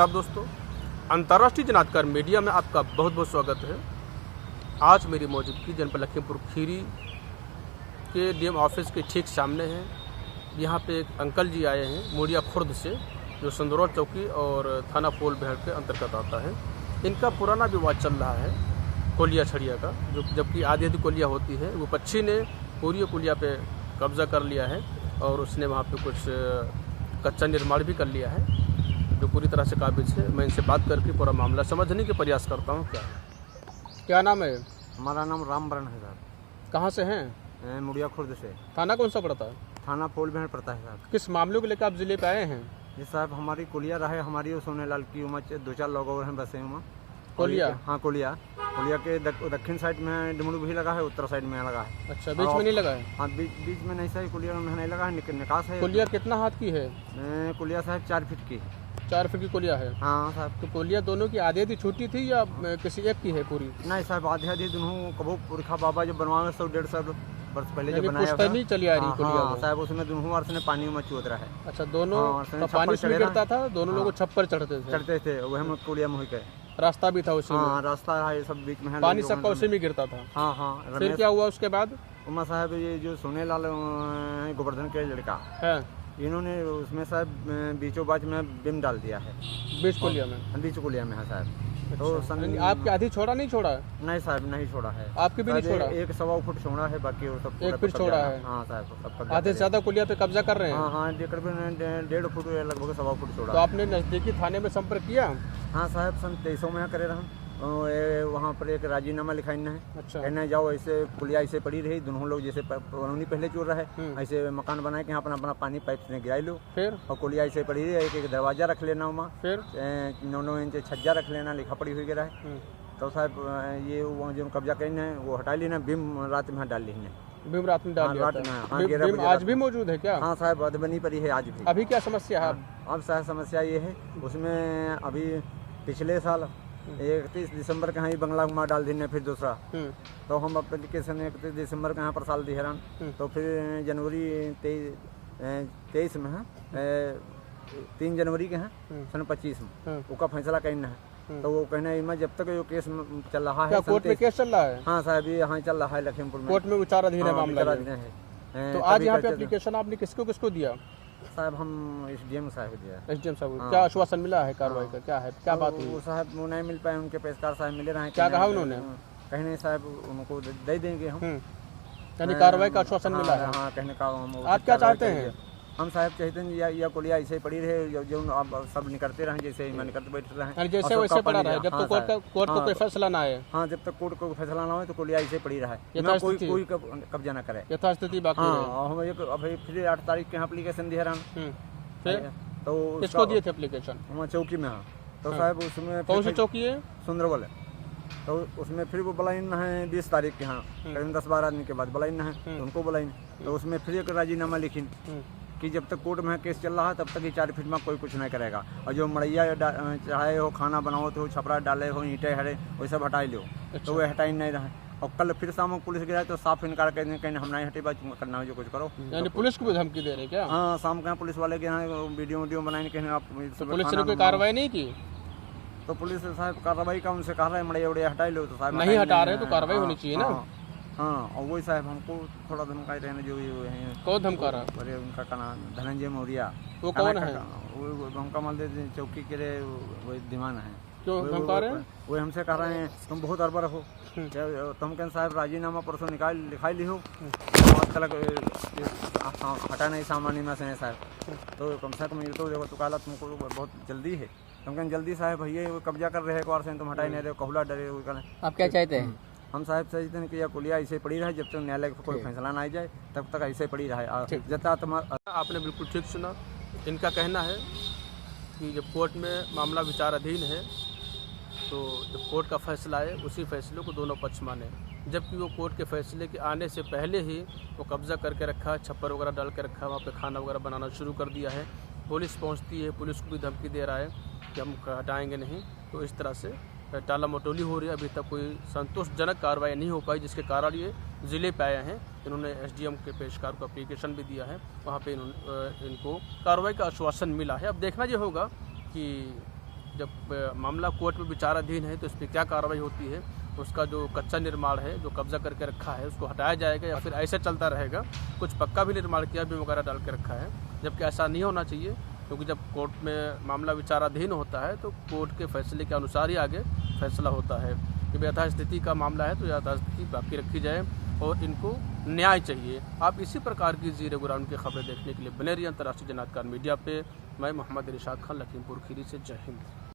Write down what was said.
आदाब दोस्तों, अंतर्राष्ट्रीय जनाधिकार मीडिया में आपका बहुत बहुत स्वागत है। आज मेरी मौजूदगी जनपद लखीमपुर खीरी के डीएम ऑफिस के ठीक सामने है। यहाँ पे एक अंकल जी आए हैं मुड़िया खुर्द से, जो संदरौर चौकी और थाना पोल बिहार के अंतर्गत आता है। इनका पुराना विवाद चल रहा है कोलिया छड़िया का, जो जबकि आधी आधी कोलिया होती है। वो पक्षी ने पूरी कोलिया पे कब्जा कर लिया है और उसने वहाँ पे कुछ कच्चा निर्माण भी कर लिया है, जो पूरी तरह से काबिज है। मैं इनसे बात करके पूरा मामला समझने के प्रयास करता हूँ। क्या नाम है? हमारा नाम रामबरण है साहब। कहाँ से हैं? मुड़िया खुर्द से। थाना कौन सा पड़ता है? थाना पोल बिहार पड़ता है साहब। किस मामले को लेकर आप जिले पे आए हैं? जी साहब, हमारी कोलिया रहा है, हमारी और सोनेलाल की उम्र 2-4 लोग और हैं बसे हुआ। कोलिया? हाँ कोलिया के दक्षिण साइड में डमरू भी लगा है, उत्तर साइड में लगा है। अच्छा, बीच में नहीं लगा है? हाँ बीच में नहीं सही, कोलिया में नहीं लगा है, निकास है। कोलिया कितना हाथ की है? कोलिया साहब 4 फीट की है। 4 फीट की कोलिया है? हाँ साहब। तो कोलिया दोनों की आधी आधी छोटी थी या किसी एक की है पूरी? नहीं साहब, आधी आधी दोनों कबो पुरखा बाबा जब बनवाए 100-150 वर्ष पहले जब बनाया नहीं चली आ रही कोलिया हाँ साहब, उसमें दोनों वर्ष ने पानी में चूत रहा है। अच्छा, दोनों पानी में गिरता था, दोनों लोग छप्पर चढ़ते थे वह में कोलिया में हुई रास्ता भी था उसी में? रास्ता है, सब बीच में है, पानी सबका उसी में गिरता था? हाँ। फिर क्या हुआ उसके बाद? उमा साहब, ये जो सोनेलाल गोवर्धन के लड़का है, इन्होंने उसमें साहब बीचों बाच में बिम डाल दिया है। बीच कोलिया में? बीच कोलिया में है साहब। अच्छा। तो आपकी आधी छोड़ा नहीं छोड़ा? नहीं साहब, नहीं छोड़ा है। आपकी भी नहीं छोड़ा? 1-1.25 फुट छोड़ा है, बाकी वो सब 1 फीट छोड़ा है। हाँ साहब, आधे से ज्यादा कोलिया पे कब्जा कर रहे हैं? हाँ, करीबन 1.5 फुट लगभग 1.25 फुट छोड़ा। तो आपने नजदीकी थाने में संपर्क किया? हाँ साहब, सन 2300 में करे रहा। वहाँ पर एक राजीनामा लिखाना है। अच्छा। कहना जाओ, ऐसे पुलिया ऐसे पड़ी रही, दोनों लोग जैसे कॉलोनी पहले चोर रहा है, ऐसे मकान बनाए के यहाँ अपना पानी पाइप से गिरा लो। फिर और पुलिया ऐसे पड़ी रही, एक दरवाजा रख लेना वहाँ, फिर 9-9 इंच छज्जा रख लेना, लिखा पड़ी हुई गिरा है। तो साहब ये वहाँ जो कब्जा करना है वो हटा लेना, बिम रात में डाल लेना। बिम रात में डाल लिया था। बिम आज भी मौजूद है क्या? हाँ साहब, अधबनी पड़ी है आज भी। अभी क्या समस्या है? अब साहब समस्या ये है, उसमें अभी पिछले साल 31 दिसंबर के यहाँ बंगला उमा डाल देने, फिर दूसरा तो हम एप्लीकेशन 31 दिसंबर के यहाँ पर साल दिहरान, तो फिर जनवरी 23 में है, 3 जनवरी के हैं सन 25 में उसका फैसला करना है। तो वो कहना है जब तक ये केस चल रहा है। कोर्ट में केस चल रहा है? हाँ साहब, ये यहाँ चल रहा है लखीमपुर में, कोर्ट में विचाराधीन है मामला है। तो आज यहाँ पे एप्लीकेशन आपने किसको दिया? साहब हम एसडीएम साहब दिया। एसडीएम साहब, क्या आश्वासन मिला है कार्रवाई का? क्या है, क्या बात हुई? वो साहब वो नहीं मिल पाए, उनके पेशकार साहब मिले रहे। क्या कहा उन्होंने? कहने साहब उनको दे देंगे हम, यानी कार्रवाई का आश्वासन मिला है? हाँ, कहने का आप क्या चाहते हैं? हम साहब चाहते हैं या कोलिया ऐसे पड़ी रहे, जो अब सब निकलते रहे जैसे निकलते बैठ रहे, जैसे वैसे पड़ा रहे जब तक कोर्ट को कोई फैसला ना आए। हाँ, जब तक कोर्ट को फैसला ना हो तो कोलिया ऐसे पड़ी रहे, कोई कब्जा ना करे, यथास्थिति बाकी रहे। अभी फिर 8 तारीख के एप्लीकेशन दिए रहा। फिर तो किसको दिए थे एप्लीकेशन? वहाँ चौकी में। हाँ, तो साहब उसमें कौन सी चौकी है? सुंदरबल है। तो उसमें फिर वो बुलाइन है 20 तारीख के। हाँ, करीबन 10-12 आदमी के बाद बुलाइन है, तो उनको बुलाइन। तो उसमें फिर एक राजीनामा लिखी कि जब तक कोर्ट में केस चल रहा है तब तक ये 4 फीट में कोई कुछ नहीं करेगा, और जो मड़ैया चाहे हो, खाना बनाओ तो छपरा डाले हो, ईंटें हरे वो सब हटा लो। तो वो हटाई नहीं रहे, और कल फिर शाम को पुलिस गिरा तो साफ इनकार कर कहीं हम नहीं हटे, बात करना हो जो कुछ करो। यानी पुलिस को भी धमकी दे रहे क्या? हाँ, शाम के पुलिस वाले के यहाँ वीडियो बनाए कहीं आप। पुलिस ने कोई कार्रवाई नहीं की? तो पुलिस साहब कार्रवाई का उनसे कह रहे हैं मड़ैया उड़ैया हटा लो, तो साहब नहीं हटा रहे तो कार्रवाई होनी चाहिए ना। हाँ, और वही साहब हमको थोड़ा धमका रहे हैं, जो ये कौन धमका रहा? अरे उनका का नाम धनंजय मौर्य। वो कौन है? वो धमका माल दे चौकी के रे, वो दीवान है। क्यों धमका रहे हैं? वो हमसे कह रहे हैं तुम बहुत अरबर हो, तुम कह साहब राजीनामा परसों लिखाई ली हो, तक हटा नहीं सामान्य में से साहब, तो कम से कम ये तो देखो, तो काला तुमको बहुत जल्दी है, तुम कहें जल्दी साहब भैया वो कब्जा कर रहे हैं, से तुम हटाई नहीं रहे, कहला डरे। आप क्या चाहते हैं? हम साहब चाहते हैं कि यह कोलिया ऐसे पड़ी रहे, जब तक न्यायालय का कोई फैसला ना आ जाए तब तक ऐसे पड़ी रहे। जता तुम्हारा आपने बिल्कुल ठीक सुना। इनका कहना है कि जब कोर्ट में मामला विचाराधीन है तो जब कोर्ट का फैसला आए उसी फैसले को दोनों पक्ष माने, जबकि वो कोर्ट के फैसले के आने से पहले ही वो कब्जा करके रखा है, छप्पर वगैरह डाल के रखा है, वहाँ पे खाना वगैरह बनाना शुरू कर दिया है। पुलिस पहुँचती है, पुलिस को भी धमकी दे रहा है कि हम हटाएंगे नहीं। तो इस तरह से टाला मटोली हो रही है। अभी तक कोई संतोषजनक कार्रवाई नहीं हो पाई, जिसके कारण ये ज़िले पे आए हैं। इन्होंने एसडीएम के पेशकार को एप्लीकेशन भी दिया है, वहाँ पे इनको कार्रवाई का आश्वासन मिला है। अब देखना ये होगा कि जब मामला कोर्ट में विचाराधीन है तो इस पर क्या कार्रवाई होती है, उसका जो कच्चा निर्माण है जो कब्जा करके रखा है उसको हटाया जाएगा या फिर ऐसे चलता रहेगा। कुछ पक्का भी निर्माण किया भी वगैरह डाल के रखा है, जबकि ऐसा नहीं होना चाहिए, क्योंकि जब कोर्ट में मामला विचाराधीन होता है तो कोर्ट के फैसले के अनुसार ही आगे फैसला होता है कि यथास्थिति का मामला है तो यथास्थिति बाकी रखी जाए और इनको न्याय चाहिए। आप इसी प्रकार की ज़ीरो ग्राउंड की खबरें देखने के लिए बने रहिए अंतर्राष्ट्रीय जनाधिकार मीडिया पे। मैं मोहम्मद इरशाद खान, लखीमपुर खीरी से। जय हिंद।